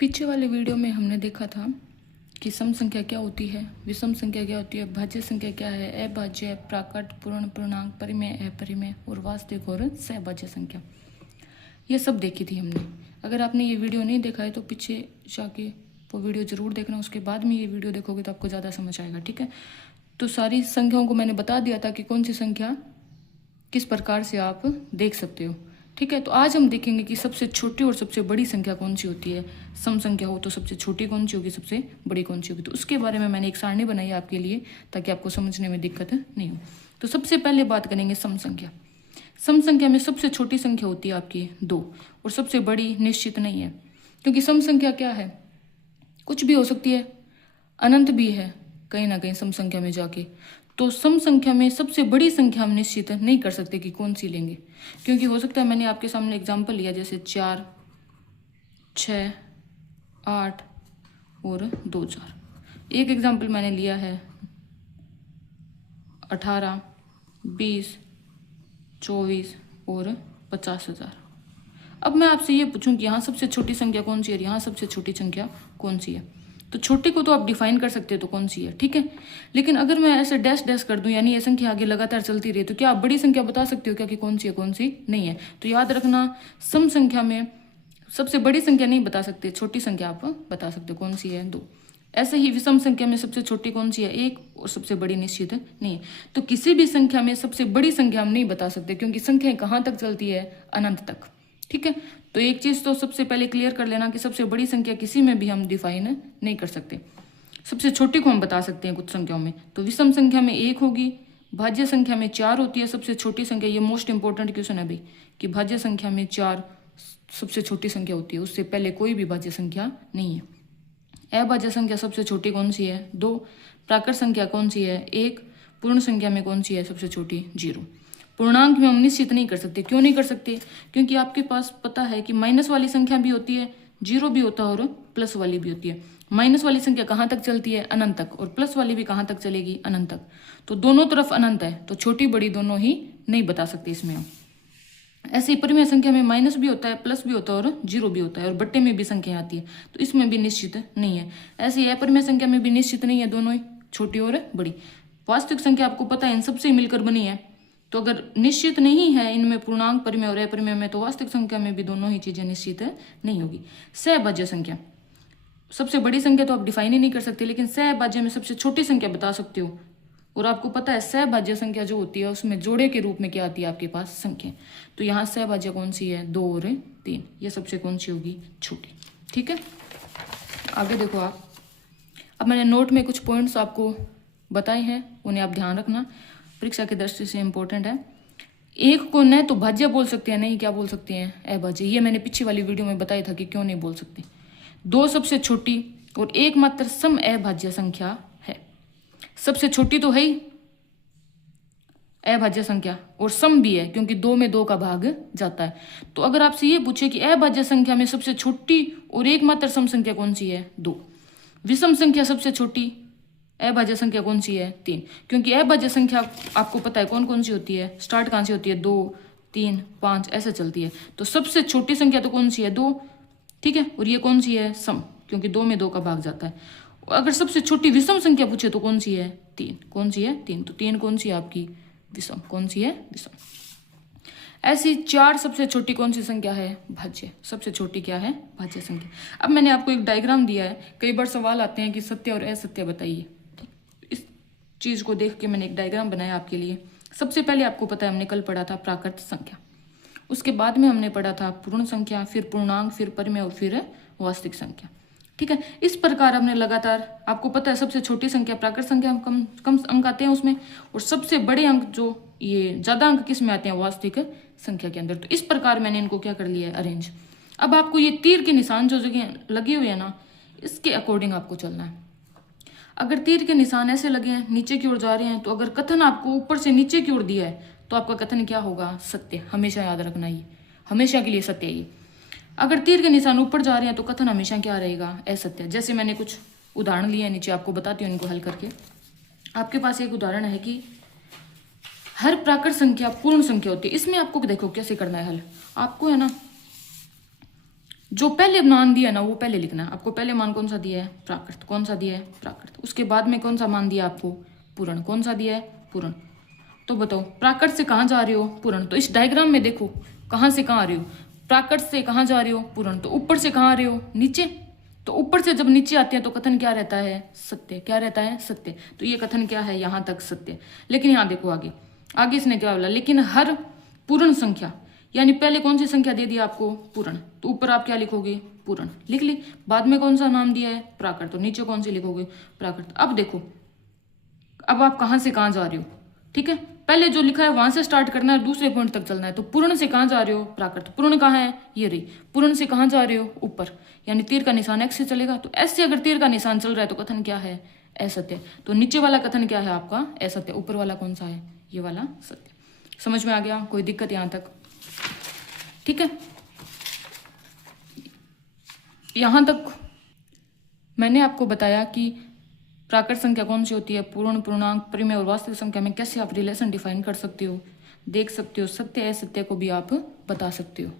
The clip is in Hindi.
पीछे वाले वीडियो में हमने देखा था कि सम संख्या क्या होती है, विषम संख्या क्या होती है, भाज्य संख्या क्या है, अभाज्य, प्राकट, पूर्ण पूर्णांक, परिमेय, अपरिमेय और वास्तविक और सहभाज्य संख्या। ये सब देखी थी हमने। अगर आपने ये वीडियो नहीं देखा है तो पीछे जाके वो वीडियो ज़रूर देखना, उसके बाद में ये वीडियो देखोगे तो आपको ज़्यादा समझ आएगा। ठीक है, तो सारी संख्याओं को मैंने बता दिया था कि कौन सी संख्या किस प्रकार से आप देख सकते हो। ठीक है, तो आज हम देखेंगे कि सबसे छोटी और सबसे बड़ी संख्या कौन सी होती है। सम संख्या हो तो सबसे छोटी कौन सी होगी, सबसे बड़ी कौन सी होगी। तो उसके बारे में मैंने एक सारणी बनाई है आपके लिए, ताकि आपको समझने में दिक्कत नहीं हो। तो सबसे पहले बात करेंगे सम संख्या। सम संख्या में सबसे छोटी संख्या होती है आपकी 2 और सबसे बड़ी निश्चित नहीं है, क्योंकि सम संख्या क्या है, कुछ भी हो सकती है, अनंत भी है कहीं ना कहीं सम संख्या में जाके। तो सम संख्या में सबसे बड़ी संख्या हम निश्चित नहीं कर सकते कि कौन सी लेंगे, क्योंकि हो सकता है, मैंने आपके सामने एग्जांपल लिया जैसे 4, 6, 8 और 2, 4। एक एग्जांपल मैंने लिया है 18, 20, 24 और 50,000। अब मैं आपसे ये पूछूं कि यहाँ सबसे छोटी संख्या कौन सी है और यहाँ सबसे छोटी संख्या कौन सी है। तो छोटी को तो आप डिफाइन कर सकते हो तो कौन सी है, ठीक है। लेकिन अगर मैं ऐसे डैश डैश कर दूं, यानी ये संख्या आगे लगातार चलती रही, तो क्या आप बड़ी संख्या बता सकते हो क्या कि कौन सी है कौन सी नहीं है। तो याद रखना, सम संख्या में सबसे बड़ी संख्या नहीं बता सकते, छोटी संख्या आप बता सकते हो कौन सी है 2। ऐसे ही विषम संख्या में सबसे छोटी कौन सी है 1 और सबसे बड़ी निश्चित नहीं है। तो किसी भी संख्या में सबसे बड़ी संख्या हम नहीं बता सकते, क्योंकि संख्याएं कहाँ तक चलती है, अनंत तक। ठीक है, तो एक चीज तो सबसे पहले क्लियर कर लेना कि सबसे बड़ी संख्या किसी में भी हम डिफाइन नहीं कर सकते। सबसे छोटी को हम बता सकते हैं कुछ संख्याओं में। तो विषम संख्या में 1 होगी, भाज्य संख्या में 4 होती है सबसे छोटी संख्या। ये मोस्ट इंपॉर्टेंट क्वेश्चन है भाई, कि भाज्य संख्या में 4 सबसे छोटी संख्या होती है, उससे पहले कोई भी भाज्य संख्या नहीं है। अभाज्य संख्या सबसे छोटी कौन सी है 2, प्राकृत संख्या कौन सी है 1, पूर्ण संख्या में कौन सी है सबसे छोटी 0। पूर्णांक में हम निश्चित नहीं कर सकते। क्यों नहीं कर सकते, क्योंकि आपके पास पता है कि माइनस वाली संख्या भी होती है, 0 भी होता है और प्लस वाली भी होती है। माइनस वाली संख्या कहाँ तक चलती है, अनंत तक, और प्लस वाली भी कहाँ तक चलेगी, अनंत तक। तो दोनों तरफ अनंत है, तो छोटी बड़ी दोनों ही नहीं बता सकते इसमें हम। ऐसे ही परिमेय संख्या में माइनस भी होता है, प्लस भी होता है और 0 भी होता है, और बट्टे में भी संख्या आती है, तो इसमें भी निश्चित नहीं है। ऐसे ही अपरिमेय संख्या में भी निश्चित नहीं है, दोनों ही छोटी और बड़ी। वास्तविक संख्या आपको पता है इन सबसे मिलकर बनी है, तो अगर निश्चित नहीं है इनमें पूर्णांक, परिमेय और अपरिमेय में, तो वास्तविक संख्या में भी दोनों ही चीजें निश्चित नहीं होगी। सहभाज्य संख्या, सबसे बड़ी संख्या तो आप डिफाइन ही नहीं कर सकते, लेकिन सहभाज्य में सबसे छोटी संख्या बता सकते हो। और आपको पता है सहभाज्य संख्या जो होती है उसमें जोड़े के रूप में क्या आती है आपके पास, संख्या। तो यहाँ सहभाज्य कौन सी है 2 और 3, ये सबसे कौन सी होगी, छोटी। ठीक है, आगे देखो आप। अब मैंने नोट में कुछ पॉइंट्स आपको बताए हैं, उन्हें आप ध्यान रखना, परीक्षा की दृष्टि से इंपॉर्टेंट है। 1 को न तो भाज्य बोल सकते हैं, नहीं क्या बोल सकते हैं, अभाज्य। ये मैंने पिछली वाली वीडियो में बताया था कि क्यों नहीं बोल सकते। 2 सबसे छोटी और एकमात्र सम अभाज्य संख्या है। सबसे छोटी तो है ही अभाज्य संख्या, और सम भी है, क्योंकि 2 में 2 का भाग जाता है। तो अगर आपसे ये पूछे कि अभाज्य संख्या में सबसे छोटी और एकमात्र सम संख्या कौन सी है 2। विषम संख्या सबसे छोटी अभाज्य संख्या कौन सी है 3, क्योंकि अभाज्य संख्या आपको पता है कौन कौन सी होती है, स्टार्ट कहाँ से होती है 2, 3, 5 ऐसे चलती है। तो सबसे छोटी संख्या तो कौन सी है 2, ठीक है, और ये कौन सी है सम, क्योंकि 2 में 2 का भाग जाता है। अगर सबसे छोटी विषम संख्या पूछे तो कौन सी है 3, कौन सी है 3, तो 3 कौन सी है आपकी विषम, कौन सी है विषम। ऐसी 4 सबसे छोटी कौन सी संख्या है, भाज्य। सबसे छोटी क्या है, भाज्य संख्या। अब मैंने आपको एक डायग्राम दिया है, कई बार सवाल आते हैं कि सत्य और असत्य बताइए। इस चीज को देख के मैंने एक डायग्राम बनाया आपके लिए। सबसे पहले आपको पता है हमने कल पढ़ा था प्राकृत संख्या, उसके बाद में हमने पढ़ा था पूर्ण संख्या, फिर पूर्णांक, फिर परिमेय और फिर वास्तविक संख्या। ठीक है, इस प्रकार हमने लगातार, आपको पता है सबसे छोटी संख्या प्राकृत संख्या, कम कम अंक आते हैं उसमें, और सबसे बड़े अंक जो ये ज्यादा अंक किस में आते हैं, वास्तविक संख्या के अंदर। तो इस प्रकार मैंने इनको क्या कर लिया है, अरेंज। अब आपको ये तीर के निशान जो जगह लगे हुए हैं ना, इसके अकॉर्डिंग आपको चलना है। अगर तीर के निशान ऐसे लगे हैं, नीचे की ओर जा रहे हैं, तो अगर कथन आपको ऊपर से नीचे की ओर दिया है तो आपका कथन क्या होगा, सत्य। हमेशा याद रखना, ये हमेशा के लिए सत्य है ये। अगर तीर के निशान ऊपर जा रहे हैं तो कथन हमेशा क्या रहेगा, असत्य। जैसे मैंने कुछ उदाहरण लिए हैं नीचे, आपको बताती हूँ इनको हल करके। आपके पास एक उदाहरण है कि हर प्राकृत संख्या पूर्ण संख्या होती है। इसमें आपको देखो कैसे करना है हल। आपको है ना जो पहले मान दिया ना वो पहले लिखना है आपको। पहले मान कौन सा दिया है? प्राकृत। कौन सा दिया है? प्राकृत। उसके बाद में कौन सा मान दिया आपको? पूर्ण। कौन सा दिया है? पूर्ण। तो बताओ प्राकृत से कहाँ जा रहे हो? पूर्ण। तो इस डायग्राम में देखो कहाँ से कहाँ आ रहे हो? प्राकृत से कहाँ जा रहे हो? पूर्ण। तो ऊपर से कहाँ आ रहे हो? नीचे। तो ऊपर से जब नीचे आते हैं तो कथन क्या रहता है? सत्य। क्या रहता है? सत्य। तो ये कथन क्या है? यहाँ तक सत्य। लेकिन यहाँ देखो आगे, आगे इसने क्या बोला? लेकिन हर पूर्ण संख्या, यानी पहले कौन सी संख्या दे दिया आपको? पूर्ण। तो ऊपर आप क्या लिखोगे? पूर्ण लिख ली। बाद में कौन सा नाम दिया है? प्राकृत। तो नीचे कौन सी लिखोगे? प्राकृत। अब देखो, अब आप कहाँ से कहाँ जा रहे हो? ठीक है, पहले जो लिखा है वहां से स्टार्ट करना है, दूसरे पॉइंट तक चलना है। तो पूर्ण से कहाँ जा रहे हो? प्राकृत। पूर्ण कहाँ है? ये रही। पूर्ण से कहाँ जा रहे हो? ऊपर। यानी तीर का निशान एक्स से चलेगा। तो एस से अगर तीर का निशान चल रहा है तो कथन क्या है? असत्य। तो नीचे वाला कथन क्या है आपका? असत्य। ऊपर वाला कौन सा है? ये वाला सत्य। समझ में आ गया? कोई दिक्कत यहां तक? ठीक है, यहां तक मैंने आपको बताया कि प्राकृत संख्या कौन सी होती है, पूर्ण, पूर्णांक, परिमेय और वास्तविक संख्या में कैसे आप रिलेशन डिफाइन कर सकते हो, देख सकते हो। सत्य असत्य को भी आप बता सकते हो।